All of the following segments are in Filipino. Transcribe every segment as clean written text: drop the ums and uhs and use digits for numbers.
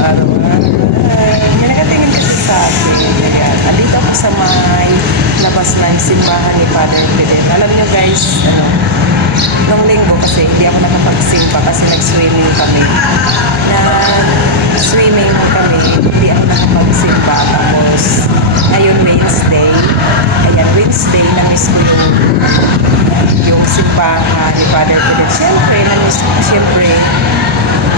May nakatingin kasi sa akin. Ayan. Andito ako sa may labas ng simbahan ni Father Fidel. Alam nyo guys, nung linggo kasi hindi ako nakapagsimba kasi nag-swimming kami. Nag-swimming kami, hindi ako nakapagsimba. Tapos, ngayon Wednesday, ayan, Wednesday, na-miss ko yung simbahan ni Father Fidel.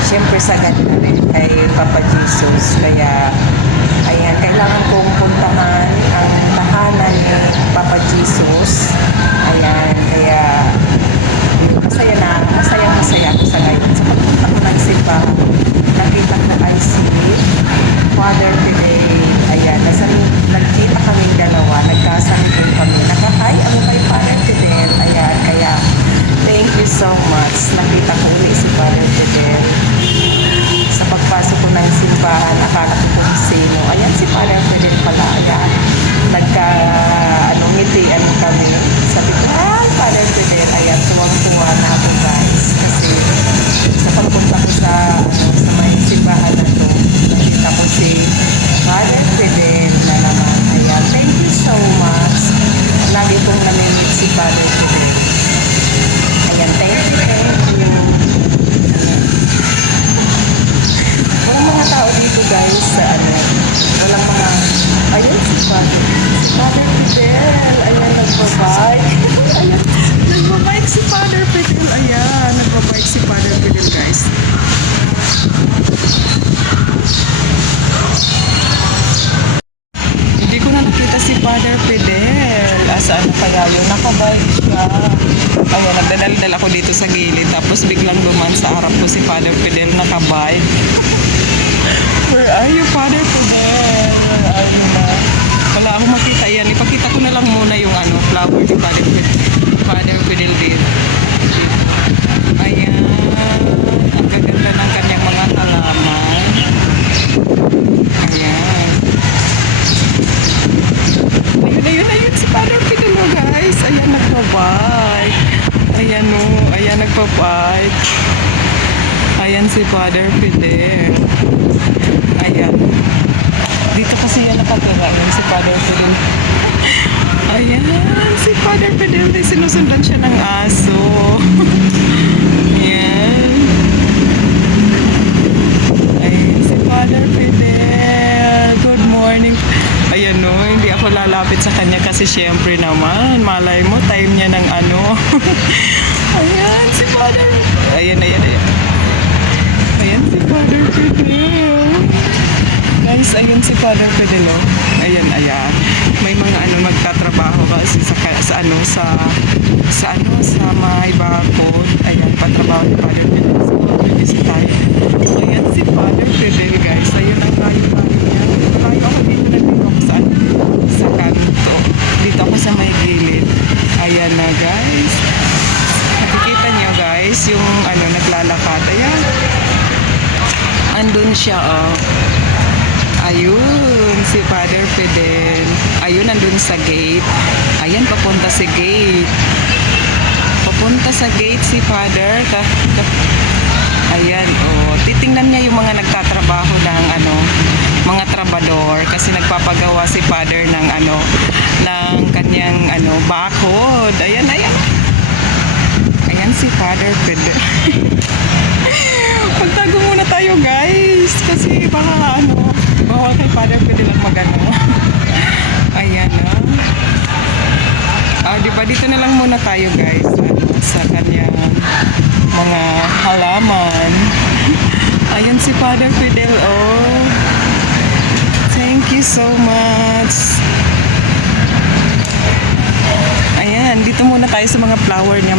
Siyempre sagad na rin kay Papa Jesus. Kaya, ayan, kailangan kong puntahan ang tahanan ni Papa Jesus. Ayan, kaya masaya ako sa ngayon. Sa pagpunta ko ng simbahan, nakita ko ay si Father Fidel. Ayan, nagkita kaming dalawa, nagkasalubong kami. Nakahay ako kay Father Fidel. Ayan, kaya thank you so much. Nakita ko ulit si Father Fidel. Sa pagpasok ko ng simbahan, akala ko kung sino. Ayan, si Father Fidel pala. Ayan, ngitian kami. Sabi ko, Father Fidel. Ayan, tuwang-tuwa na ako guys. Kasi sa pagpunta ko sa may simbahan na to, nakita ko si Father Fidel na naman. Ayan, thank you so much. Lagi kong namimit si Father Fidel. Ayan, thank you. Walang mga tao dito guys sa walang mga, ayun si Father Fidel. Ayan, nagbabike. Ayan, nagbabike si Father Fidel. Ayan, nagbabike si Father Fidel guys. Hindi ko na nakita si Father Fidel. Asaan na kaya yun? Nakabike siya. Ayan, nagdadaldal ako dito sa gilid. Tapos biglang duman sa harap ko si Father Fidel nakabike. Where are you, Father Fidel? Where are you na? Wala akong makita yan. Ipakita ko na lang muna yung flower ni Father Fidel. Father Fidel dito. Ayan. Ang gaganda ng kanyang mga halaman. Ayan. Ayun si Father Fidel guys. Ayan, nagpa-bike. Ayan, nagpa-bike. Ayan si Father Fidel. Ayan. Dito kasi yan nakatira. Ayan si Father Fidel. Ayan, si Father Fidel. Sinusundan siya ng aso. Ayan. Ayan si Father Fidel. Good morning. Ayan hindi ako lalapit sa kanya kasi syempre naman, malay mo, time niya ng Ayan si Father. Ayan. Ayan si Father Fidel. Guys, ayun si Father Fidel. Ayan. May mga magtatrabaho kasi sa may bakod. Ayan, patrabaho ni Father Fidel. So, mag-visit tayo. Ayan si Father Fidel, guys. Ayun ang tayo niya. Tayo ako dito ako sa kanto. Dito ako sa may gilid. Ayan na, guys. Nakikita niyo, guys, yung naglalakad. Ayan. Andun siya, Ayun, si Father Fidel. Ayun, nandun sa gate. Ayan, papunta sa gate. Papunta sa gate si Father. Ayan, titingnan niya yung mga nagtatrabaho ng mga trabador kasi nagpapagawa si Father ng ng kanyang bakod. Ayan. Ayan si Father Fidel. Magtago muna tayo guys kasi baka bawal kay Father Fidel ang Ayan diba dito na lang muna tayo guys sa kanyang mga halaman. Ayan si Father Fidel. Thank you so much. Ayan, dito muna tayo sa mga flower niya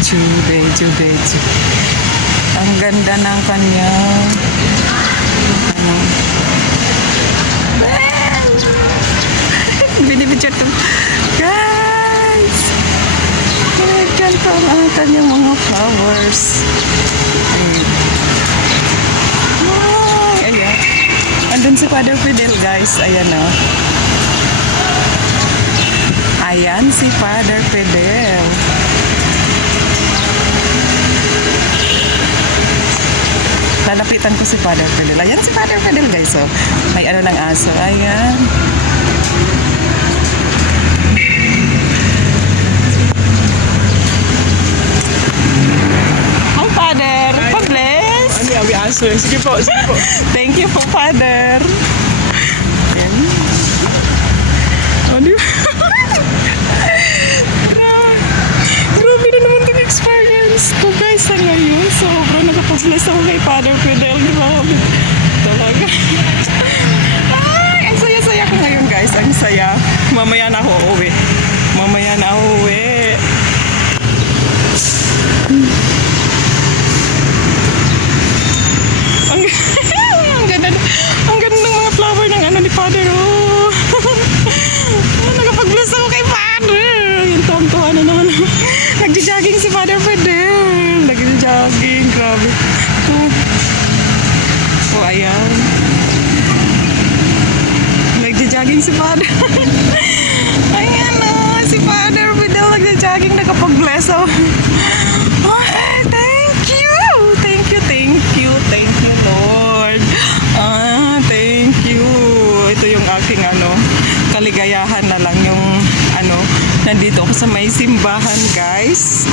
beju. Ang ganda ng kanyang binibidyan to guys. Ganda ang kanyang mga flowers. Ayan, andun si Father Fidel guys. Ayan si Father Fidel. lalapitan ko si Father Fidel. Ayan si Father Fidel, guys. So, may ano ng aso. Ayan. Hi, Father. Pa-bless. Ano yung aso? Sige po, sige po. Thank you po, Father. Ayan. Ano? Grabe na naman yung experience ko, guys, sa ngayon. Sobrang nakapag-bless ako kay Father Fidel. Grabe. Talaga. Ay, ang saya-saya ko ngayon, guys. Ang saya. Mamaya na ako uuwi. Mamaya na ako uuwi. Ang, ang ganda ng mga flower ng ano ni Father. Oh. Nakapag-bless ako kay Father. Yung tuwang-tuwa na naman. Nagja-jogging si Father Fidel. Nagja-jogging. Grabe. Oh, ayan. Nagja-jogging si Father. Ayan na. Si Father Fidel nagja-jogging. Nakapag-bless ako. Oh, thank you. Thank you, thank you. Thank you, Lord. Thank you. Ito yung aking kaligayahan na lang yung nandito ako sa may simbahan, guys.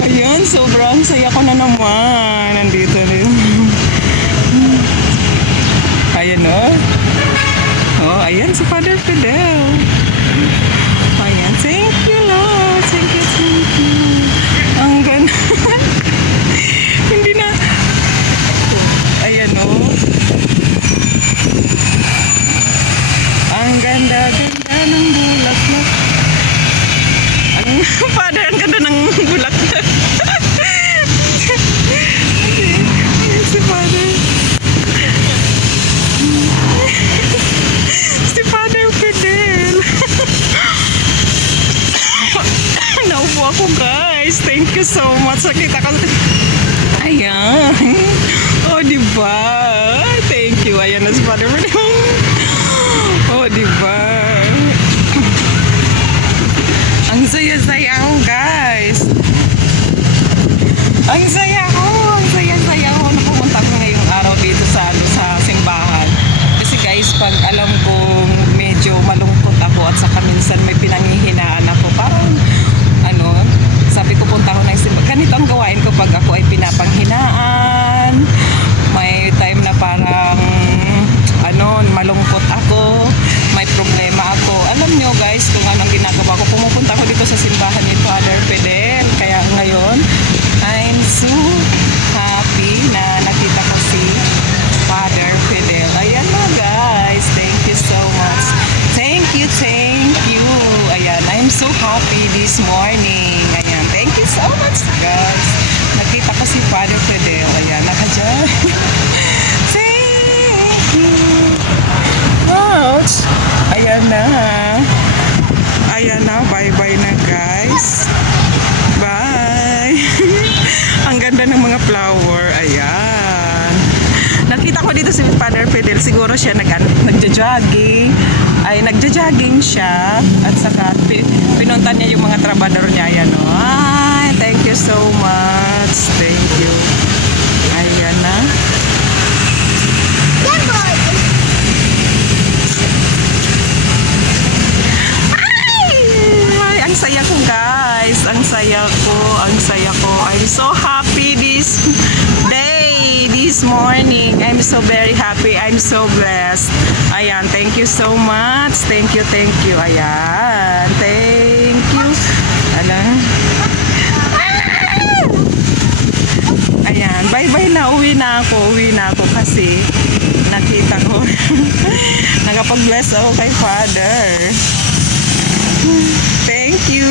Ayan, sobrang saya ko na naman. Nandito rin. Ayan, oh. Oh, ayan si Father Fidel. Ayan, thank you, Lord. Thank you, thank you. Ang ganda. Hindi na. Ayan, oh. Ang ganda-ganda ng bulaklak. Ang Father, ang ganda ng bulaklak. Ayan si Father. Si Father Fidel. Naupo ako, guys. Thank you so much. Nakita ko. Ayan. Oh, diba? Thank you. Ayan na si Father Fidel. Oh, diba? Ang saya-saya ko, guys. Ang saya ko. Ang saya-saya ko na pumunta ko ngayong araw dito sa simbahan. Kasi, guys, pag alam kong medyo malungkot ako at saka minsan may pinanghihinaan ako, parang sabi ko punta ako ng simbahan. Ganito ang gawain ko pag ako ay pinapanghinaan. May time na parang malungkot ako, may problema ako. Alam nyo, guys, kung anong ginagawa ko, pumupunta ako dito sa simbahan ni Father Fidel. Kaya ngayon, I'm so happy na nakita ko si Father Fidel. Ayan na, guys. Thank you so much. Thank you, thank you. Ayan, I'm so happy this morning. Ayan, thank you so much, guys. Nakita ko si Father Fidel. Ayan, nakadyan. Thank you. Ouch. Ayan na. Ayan na. Bye-bye na, guys. Bye. Ang ganda ng mga flower. Ayan. Nakita ko dito si Father Fidel. Siguro siya nagja-jogging. Nagja-jogging siya. At saka pinunta niya yung mga trabador niya. Ayan, o. Ay, thank you so much. Thank you. Ayan na. Ay, ang saya ko, guys. Ang saya ko. Ang saya ko. I'm so happy this day, this morning. I'm so very happy. I'm so blessed. Ayan, thank you so much. Thank you, thank you. Ayan, thank you. Alam. Ayan, bye-bye na. Uwi na ako kasi nakita ko. Nakapag-bless ako kay Father. Thank you.